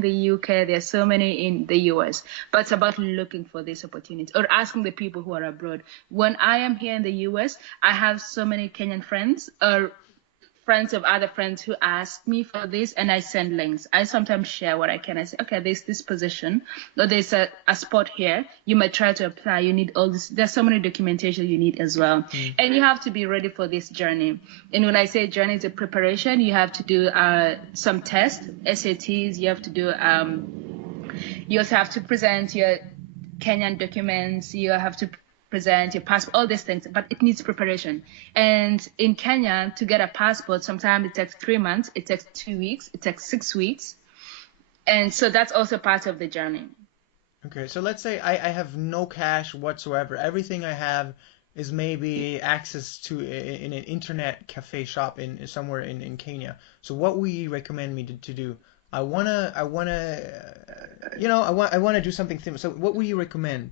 the UK, there's so many in the US, but it's about looking for these opportunities or asking the people who are abroad. When I am here in the US, I have so many Kenyan friends or friends of other friends who ask me for this, and I send links. I sometimes share what I can. I say, okay, there's this position, or there's a spot here. You might try to apply. You need all this. There's so many documentation you need as well. And you have to be ready for this journey. And when I say journey, it's a preparation. You have to do some tests, SATs. You have to do, you also have to present your Kenyan documents. You have to present your passport, all these things, but it needs preparation. And in Kenya, to get a passport, sometimes it takes 3 months, it takes 2 weeks, it takes 6 weeks. And so that's also part of the journey. Okay, so let's say I have no cash whatsoever. Everything I have is maybe access to in an internet cafe shop somewhere in Kenya. So what would you recommend me to do? I wanna do something similar. So what would you recommend?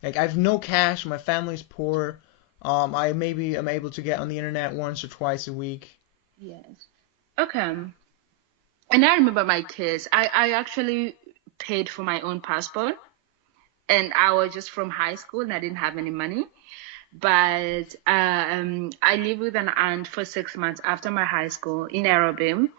Like, I have no cash, my family's poor, I maybe am able to get on the internet once or twice a week. Yes. Okay. And I remember my case. I actually paid for my own passport, and I was just from high school and I didn't have any money. But I lived with an aunt for 6 months after my high school in Nairobi,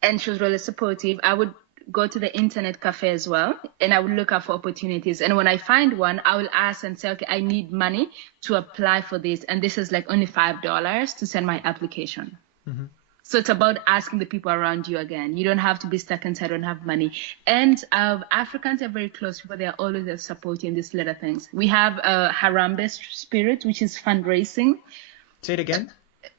and she was really supportive. I would go to the internet cafe as well, and I will look out for opportunities. And when I find one, I will ask and say, okay, I need money to apply for this, and this is like only $5 to send my application. Mm-hmm. So it's about asking the people around you again. You don't have to be stuck inside, don't have money. And Africans are very close people. They are always there supporting these little things. We have a Harambe spirit, which is fundraising. Say it again.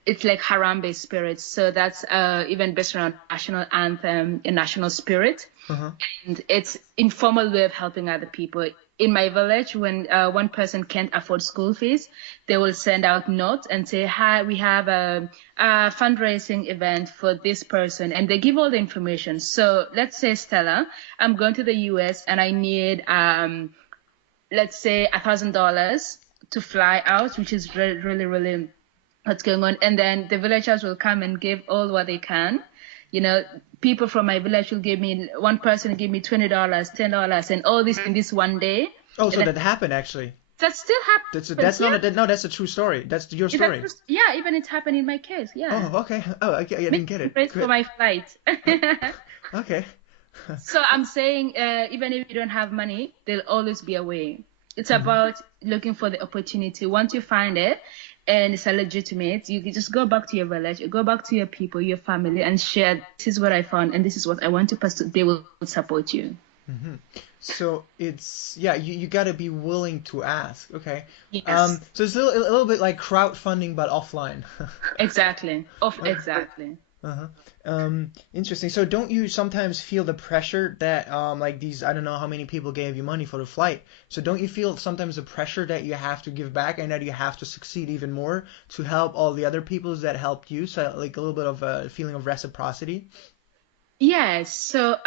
It's like Harambe spirit. So that's even based around national anthem and national spirit. And it's informal way of helping other people. In my village, when one person can't afford school fees, they will send out notes and say, hi, we have a fundraising event for this person. And they give all the information. So let's say, Stella, I'm going to the US and I need, let's say, $1,000 to fly out, which is really, really, really what's going on. And then the villagers will come and give all what they can. You know, people from my village will give me, one person will give me $20, $10, and all this in this one day. Oh, so that happened actually. That still happens. That's not no, that's a true story. That's your story. Yeah, even it happened in my case. Yeah. Oh, okay. Oh, I didn't get it. Praise for my flight. Okay. So I'm saying, even if you don't have money, there'll always be a way. It's about looking for the opportunity. Once you find it, and it's a legitimate, you can just go back to your village, go back to your people, your family, and share, this is what I found, and this is what I want to pursue. They will support you. So it's, yeah, you got to be willing to ask. Okay. Yes. So it's a little bit like crowdfunding, but offline. Exactly. Exactly. Interesting. So don't you sometimes feel the pressure that like these, I don't know how many people gave you money for the flight. So don't you feel sometimes the pressure that you have to give back and that you have to succeed even more to help all the other people that helped you? So like a little bit of a feeling of reciprocity? Yes. So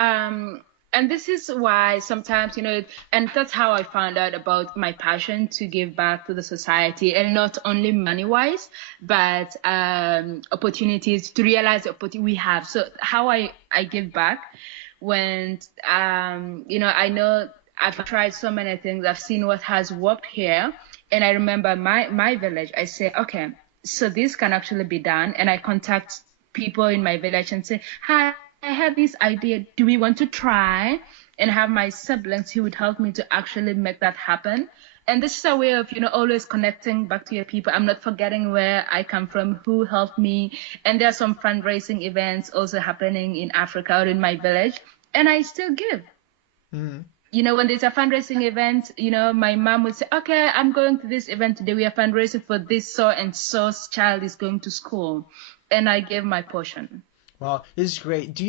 and this is why sometimes, you know, and that's how I found out about my passion to give back to the society, and not only money wise, but opportunities to realize the opportunity we have. So how I give back when, you know I've tried so many things. I've seen what has worked here. And I remember my village, I say, okay, so this can actually be done. And I contact people in my village and say, hi, I have this idea. Do we want to try? And have my siblings who would help me to actually make that happen. And this is a way of, you know, always connecting back to your people. I'm not forgetting where I come from, who helped me. And there are some fundraising events also happening in Africa or in my village. And I still give. You know, when there's a fundraising event, you know, my mom would say, okay, I'm going to this event today. We are fundraising for this so and so's child is going to school. And I gave my portion. Wow, this is great.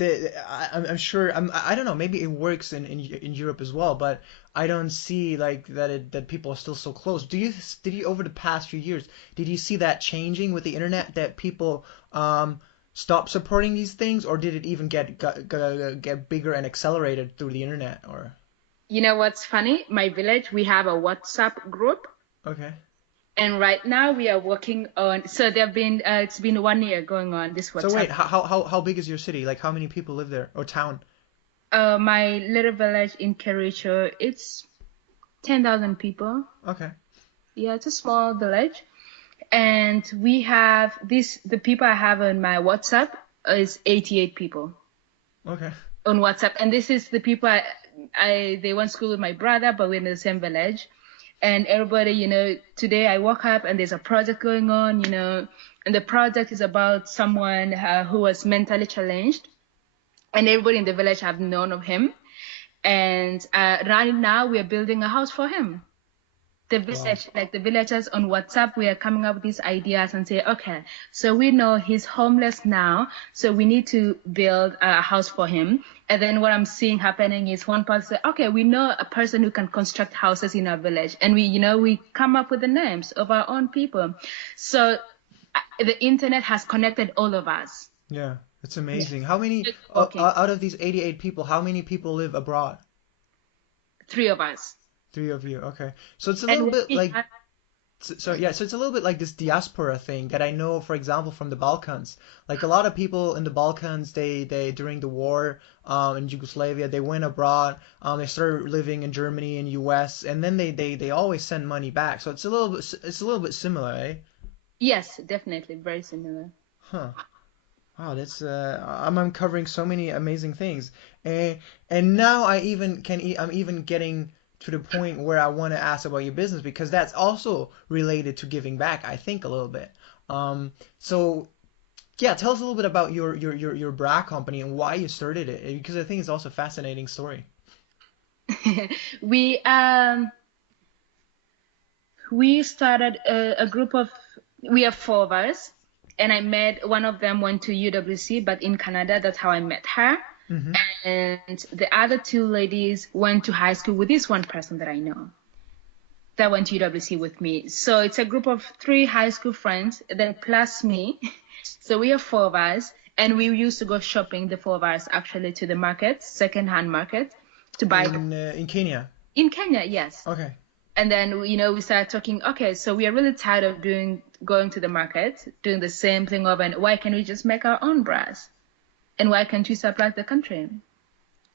I'm sure, I don't know, maybe it works in Europe as well, but I don't see like that people are still so close. Did you over the past few years, did you see that changing with the internet, that people stop supporting these things, or did it even get bigger and accelerated through the internet? Or you know what's funny? My village, we have a WhatsApp group. Okay. And right now we are working on. So there've been it's been 1 year going on this WhatsApp. So wait, how big is your city? Like how many people live there, or town? My little village in Kericho, it's 10,000 people. Okay. Yeah, it's a small village. And we have the people I have on my WhatsApp is 88 people. Okay. On WhatsApp. And this is the people they went to school with my brother, but we're in the same village. And everybody, you know, today I woke up and there's a project going on, you know, and the project is about someone who was mentally challenged. And everybody in the village have known of him. And right now we are building a house for him. The village, like the villagers on WhatsApp, we are coming up with these ideas and say, okay, so we know he's homeless now, so we need to build a house for him. And then what I'm seeing happening is one person say, okay, we know a person who can construct houses in our village. And we come up with the names of our own people. So the internet has connected all of us. Yeah, it's amazing. How many, out of these 88 people, how many people live abroad? 3 of us. 3 of you, okay. So it's a little bit like, so it's a little bit like this diaspora thing that I know, for example, from the Balkans. Like a lot of people in the Balkans, they during the war in Yugoslavia, they went abroad. They started living in Germany and US, and then they always send money back. So it's a little bit similar, eh? Yes, definitely, very similar. Huh. Wow, that's I'm uncovering so many amazing things, and now I'm even getting to the point where I want to ask about your business, because that's also related to giving back, I think, a little bit. So Yeah, tell us a little bit about your bra company and why you started it, because I think it's also a fascinating story. we um we started a group of, we have four of us, and I met one of them went to UWC, but in Canada. That's how I met her. Mm-hmm. And the other two ladies went to high school with this one person that I know that went to UWC with me. So it's a group of three high school friends, then plus me. So we have four of us, and we used to go shopping, the four of us, actually, to the market, second-hand market, to buy. In Kenya. In Kenya, yes. Okay. And then, we started talking, okay, so we are really tired of going to the market, doing the same thing over, and why can't we just make our own bras? And why can't we supply the country?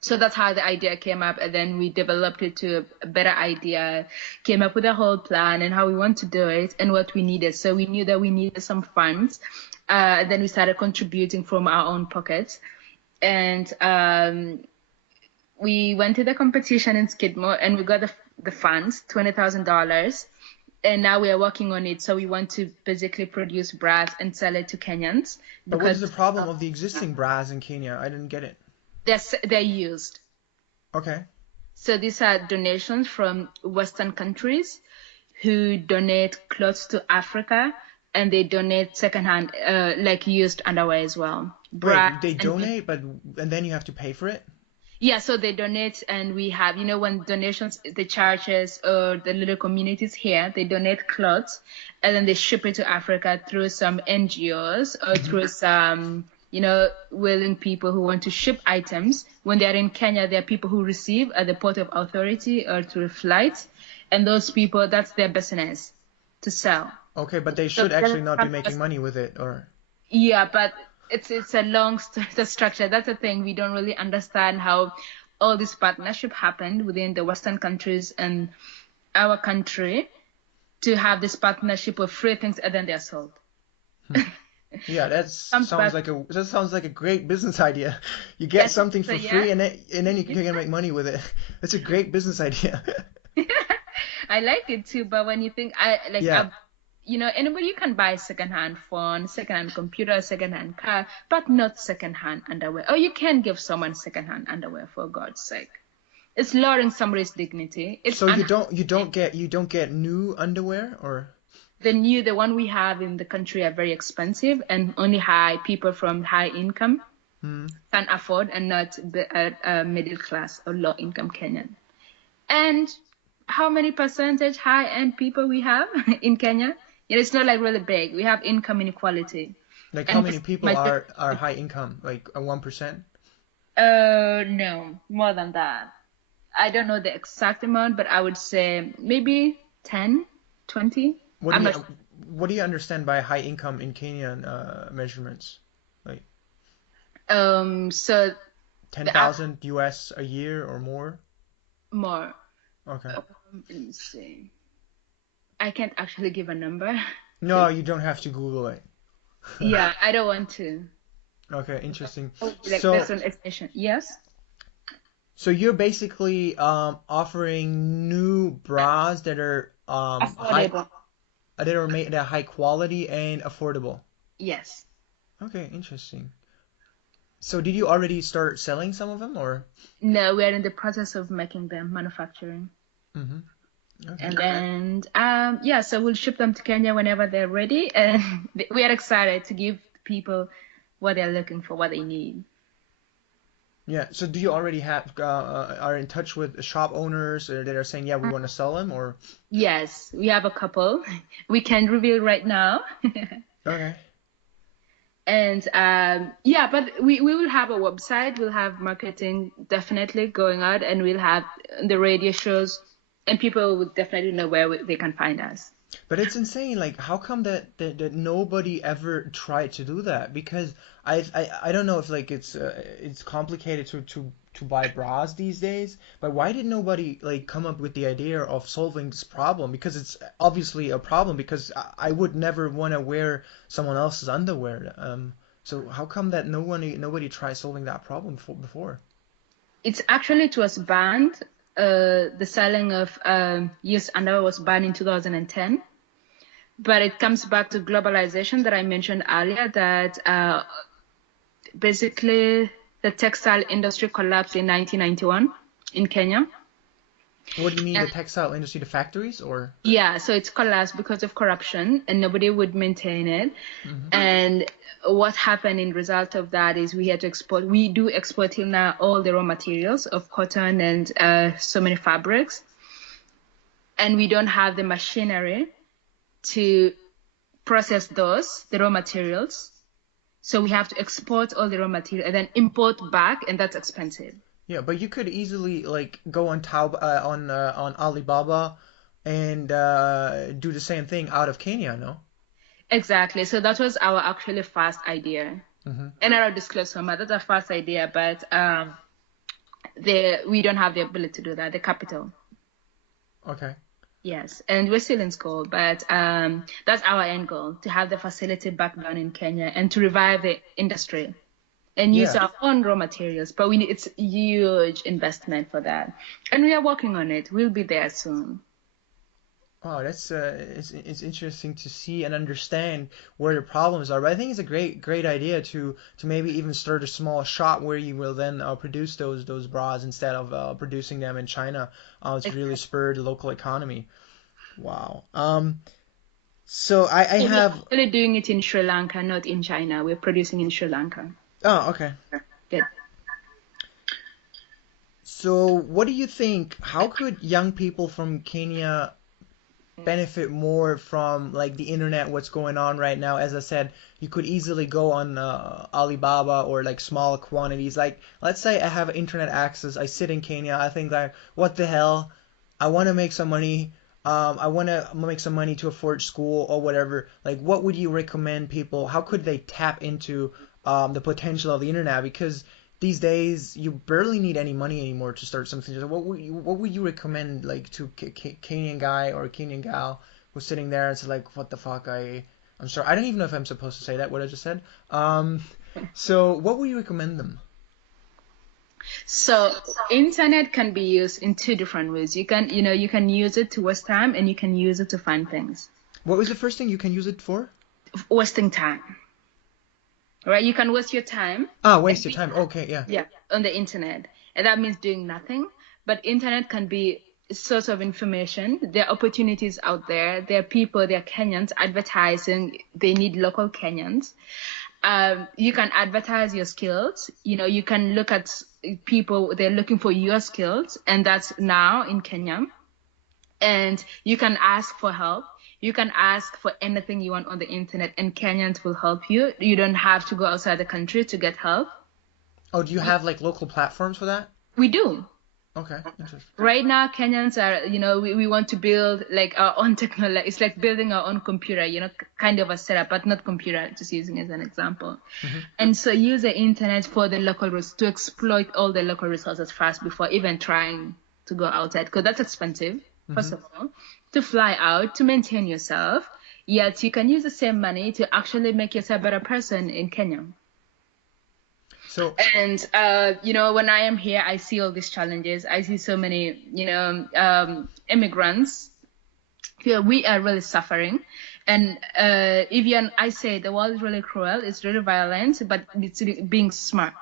So that's how the idea came up, and then we developed it to a better idea, came up with a whole plan and how we want to do it and what we needed. So we knew that we needed some funds. Then we started contributing from our own pockets. And we went to the competition in Skidmore, and we got the funds, $20,000. And now we are working on it. So we want to basically produce bras and sell it to Kenyans. But what is the problem of the existing bras in Kenya? I didn't get it. They're used. Okay. So these are donations from Western countries who donate clothes to Africa, and they donate secondhand, like used underwear as well. Wait, they donate, and then you have to pay for it? Yeah, so they donate, and we have, when donations, the churches or the little communities here, they donate clothes, and then they ship it to Africa through some NGOs or through some, willing people who want to ship items. When they are in Kenya, there are people who receive at the port of authority or through flight, and those people, that's their business to sell. Okay, but they should actually not be making money with it, or? Yeah, but it's a long structure. That's the thing. We don't really understand how all this partnership happened within the Western countries and our country to have this partnership of free things, and then they're sold. Yeah, that sounds like a great business idea. You get something for free, and then you can make money with it. That's a great business idea. I like it too, but when you think anybody, you can buy secondhand phone, secondhand computer, secondhand car, but not secondhand underwear. Or you can give someone secondhand underwear, for God's sake. It's lowering somebody's dignity. So you don't get new underwear, or? The one we have in the country are very expensive, and only people from high income can afford, and not middle class or low income Kenyan. And how many percentage high end people we have in Kenya? It's not like really big. We have income inequality. Like how many people are high income? Like 1%? No, more than that. I don't know the exact amount, but I would say maybe 10, 20. What do you understand by high income in Kenyan measurements? Like so 10,000 US a year or more? More. Okay. Let me see. I can't actually give a number. No, you don't have to Google it. Yeah, I don't want to. Okay, interesting. There's an estimation. Yes? So you're basically offering new bras that are affordable. That are high quality and affordable. Yes. Okay, interesting. So did you already start selling some of them, or? No, we're in the process of making them, manufacturing. Mm-hmm. Okay. And then, so we'll ship them to Kenya whenever they're ready. And we are excited to give people what they're looking for, what they need. Yeah. So do you already are in touch with shop owners that are saying, yeah, we want to sell them, or? Yes, we have a couple. We can't reveal right now. Okay. And but we will have a website. We'll have marketing definitely going out, and we'll have the radio shows, and people will definitely know where they can find us. But it's insane. Like, how come that nobody ever tried to do that? Because I don't know if like it's complicated to buy bras these days. But why did nobody like come up with the idea of solving this problem? Because it's obviously a problem. Because I would never want to wear someone else's underwear. So how come that nobody tried solving that problem before? It was banned. The selling of used underwear was banned in 2010. But it comes back to globalization that I mentioned earlier, that basically the textile industry collapsed in 1991 in Kenya. What do you mean, the textile industry, the factories, or? Yeah, so it's collapsed because of corruption and nobody would maintain it. Mm-hmm. And what happened in result of that is we had to export. We do export till now all the raw materials of cotton and so many fabrics. And we don't have the machinery to process the raw materials. So we have to export all the raw material and then import back, and that's expensive. Yeah, but you could easily like go on on Alibaba and do the same thing out of Kenya, no? Exactly. So that was our actually first idea. Mm-hmm. And I don't disclose so much. That's our first idea, but we don't have the ability to do that, the capital. Okay. Yes, and we're still in school, but that's our end goal, to have the facility back down in Kenya and to revive the industry and use our own raw materials. But it's a huge investment for that. And we are working on it. We'll be there soon. Wow, that's it's interesting to see and understand where the problems are. But I think it's a great idea to maybe even start a small shop where you will then produce those bras instead of producing them in China. It's really spurred the local economy. Wow. So I So we're have. actually doing it in Sri Lanka, not in China. We're producing in Sri Lanka. Oh, okay. Good. So what do you think? How could young people from Kenya benefit more from like the internet, what's going on right now? As I said, you could easily go on Alibaba or like small quantities. Like let's say I have internet access, I sit in Kenya, I think like what the hell? I want to make some money. I want to make some money to afford school or whatever. Like what would you recommend people? How could they tap into the potential of the internet? Because these days you barely need any money anymore to start something. So what would you recommend like to Kenyan guy or Kenyan gal who's sitting there and it's like what the fuck I'm sorry, I don't even know if I'm supposed to say that what I just said. So what would you recommend them? So internet can be used in two different ways. You can use it to waste time and you can use it to find things. What was the first thing you can use it for? Wasting time. Right? You can waste your time. Waste your time. Okay, yeah. Yeah, on the internet. And that means doing nothing. But internet can be a source of information. There are opportunities out there. There are people, there are Kenyans advertising. They need local Kenyans. You can advertise your skills. You can look at people, they're looking for your skills. And that's now in Kenya. And you can ask for help. You can ask for anything you want on the internet, and Kenyans will help you. You don't have to go outside the country to get help. Oh, do you have like local platforms for that? We do. Okay, interesting. Right now, Kenyans are, we want to build like our own technology. It's like building our own computer, kind of a setup, but not computer, just using as an example. Mm-hmm. And so use the internet for the to exploit all the local resources first before even trying to go outside, because that's expensive, first of all, to fly out, to maintain yourself. Yet you can use the same money to actually make yourself a better person in Kenya. So, and when I am here, I see all these challenges. I see so many, immigrants. Here we are really suffering, and even I say the world is really cruel. It's really violent, but it's being smart.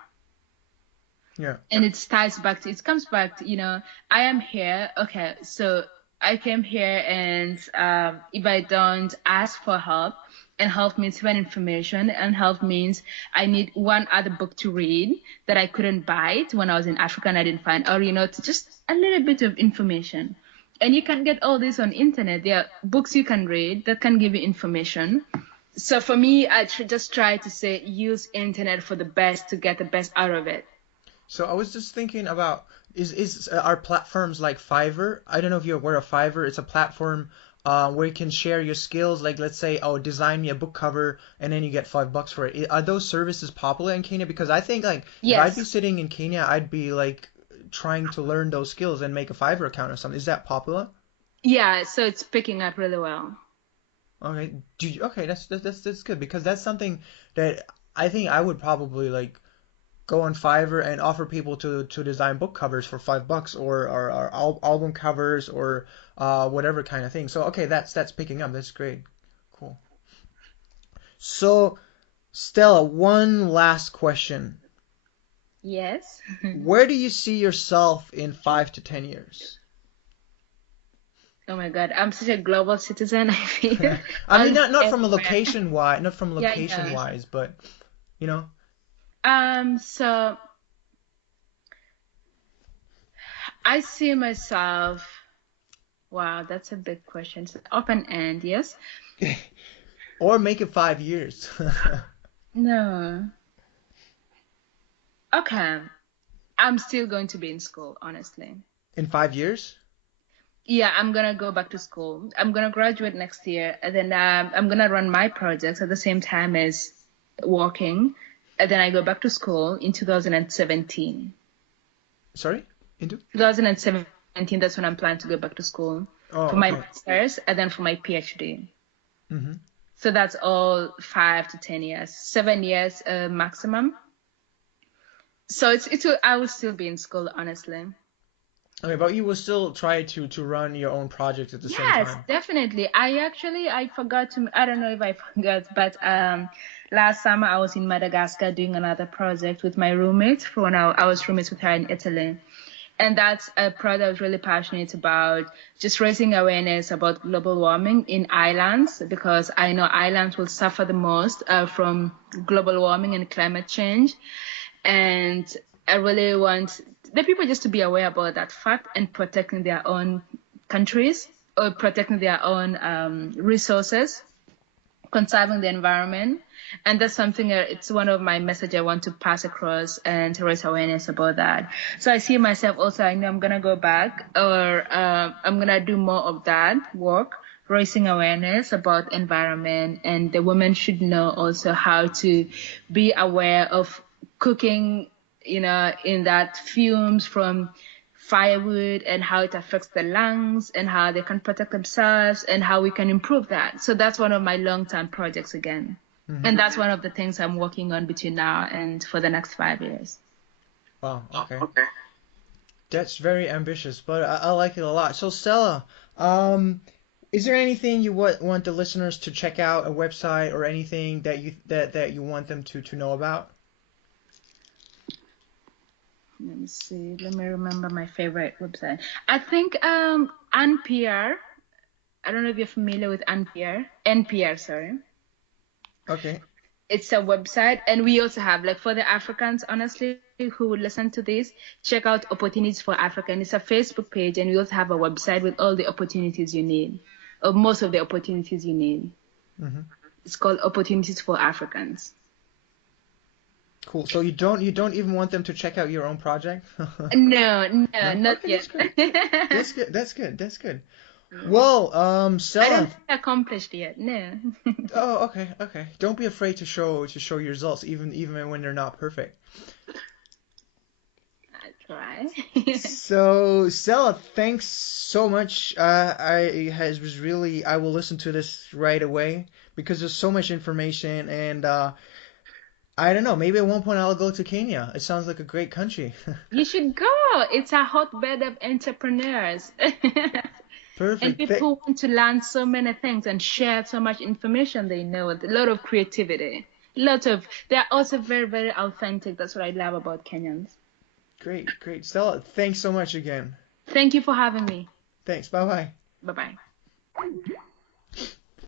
Yeah. And it comes back to, I am here. Okay, so I came here, and if I don't ask for help. And help means find information, and help means I need one other book to read that I couldn't buy it when I was in Africa and I didn't find, or just a little bit of information. And you can get all this on internet. There are books you can read that can give you information. So for me, I just try to say use internet for the best, to get the best out of it. So I was just thinking about is our platforms like Fiverr? I don't know if you're aware of Fiverr. It's a platform where you can share your skills, like let's say, design me a book cover, and then you get $5 for it. Are those services popular in Kenya? Because I think like yes. If I'd be sitting in Kenya, I'd be like trying to learn those skills and make a Fiverr account or something. Is that popular? Yeah, so it's picking up really well. Okay, okay, that's good, because that's something that I think I would probably like go on Fiverr and offer people to design book covers for $5, or album covers, or whatever kind of thing. So okay, that's picking up. That's great. Cool. So, Stella, one last question. Yes. Where do you see yourself in 5 to 10 years? Oh my God, I'm such a global citizen, I feel. I mean, On not from a everywhere. location wise, not from Yeah, location yeah. wise, but you know. So I see myself. Wow, that's a big question. It's open end, yes? Or make it 5 years. No. Okay. I'm still going to be in school, honestly. In 5 years? Yeah, I'm gonna go back to school. I'm gonna graduate next year, and then I'm gonna run my projects at the same time as working, and then I go back to school in 2017. Sorry? Into? 2017, that's when I'm planning to go back to school for Oh, my okay. master's and then for my PhD. Mm-hmm. So that's all 5 to 10 years, 7 years maximum. So I will still be in school, honestly. Okay, but you will still try to run your own project at the same Yes, time. definitely. I forgot to, I don't know if I forgot, but last summer I was in Madagascar doing another project with my roommate for when I was roommates with her in Italy. And that's a project I was really passionate about, just raising awareness about global warming in islands, because I know islands will suffer the most from global warming and climate change. And I really want the people just to be aware about that fact and protecting their own countries or protecting their own resources, conserving the environment. And that's something, it's one of my message I want to pass across and to raise awareness about that. So I see myself also, I know I'm going to go back or I'm going to do more of that work, raising awareness about environment. And the women should know also how to be aware of cooking, in that fumes from firewood and how it affects the lungs and how they can protect themselves and how we can improve that. So that's one of my long-term projects again. Mm-hmm. And that's one of the things I'm working on between now and for the next 5 years. Wow, okay. That's very ambitious, but I like it a lot. So Stella, um, is there anything you want the listeners to check out, a website or anything that you want them to know about? Let me see. Let me remember my favorite website. I think NPR. I don't know if you're familiar with NPR. NPR, sorry. Okay. It's a website, and we also have, like, for the Africans, honestly, who would listen to this, check out Opportunities for Africa. And it's a Facebook page, and we also have a website with all the opportunities you need, or most of the opportunities you need. Mm-hmm. It's called Opportunities for Africans. Cool. So you don't even want them to check out your own project? No, No? not Okay, yet. that's good. That's good. That's good. That's good. Well, I Stella. don't think accomplished yet. No. Oh, okay, okay. Don't be afraid to show your results, even when they're not perfect. I try. So, Stella, thanks so much. I will listen to this right away because there's so much information, and I don't know. Maybe at one point I'll go to Kenya. It sounds like a great country. You should go. It's a hotbed of entrepreneurs. And Perfect. people want to learn so many things and share so much information they know with a lot of creativity. They're also very, very authentic. That's what I love about Kenyans. Great, great. Stella, thanks so much again. Thank you for having me. Thanks. Bye bye. Bye bye.